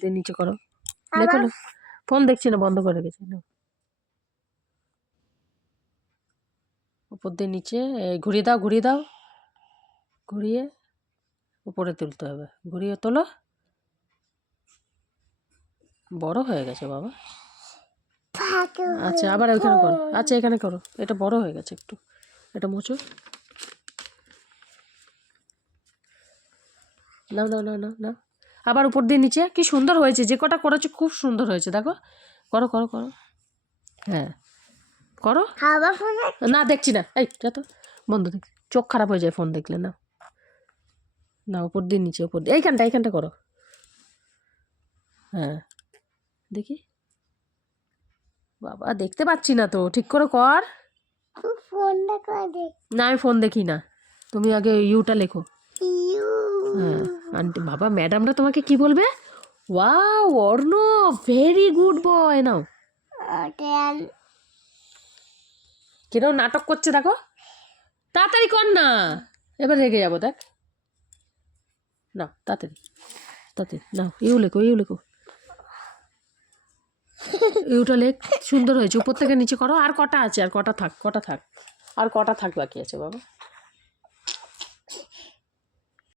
দিয়ে নিচে করো, লেখো না। ফোন দেখছি না, বন্ধ করে রেখেছি না। উপর দিয়ে নিচে ঘুরিয়ে দাও, ঘুরিয়ে দাও, ঘুরিয়ে উপরে তুলতে হবে, ঘুরিয়ে তোলো। বড় হয়ে গেছে বাবা। আচ্ছা আবার এখানে করো, আচ্ছা এখানে করো, এটা বড় হয়ে গেছে একটু, এটা মুছো। না না না না না, আবার উপর দিয়ে নিচে। কি সুন্দর হয়েছে, যে কটা করেছো খুব সুন্দর হয়েছে, দেখো। করো করো করো, হ্যাঁ করো। না দেখছি না, এই যা তো, বন্ধ দেখছি, চোখ খারাপ হয়ে যায় ফোন দেখলে। না না, উপর দিয়ে নিচে, উপর দিয়ে এইখানটা, এইখানটা করো, হ্যাঁ দেখি। বাবা দেখতে পাচ্ছি না তো, ঠিক করে কর। না আমি ফোন দেখি না, তুমি আগে ইউটা লেখো। হ্যাঁ আন্টি, বাবা ম্যাডামরা তোমাকে কি বলবে? Wow Arnab, very good boy. Now, কিরকম নাটক করছে দেখো, তাড়াতাড়ি কর না, এবার রেগে যাবো দেখ। না তাড়াতাড়ি তাড়াতাড়ি, নাও ইউ লেখো, ইউ লেখো, ইউটা লেখ। সুন্দর হয়েছে, উপর থেকে নিচে করো। আর কটা আছে? আর কটা থাক, কটা থাক, আর কটা থাক বাকি আছে বাবা?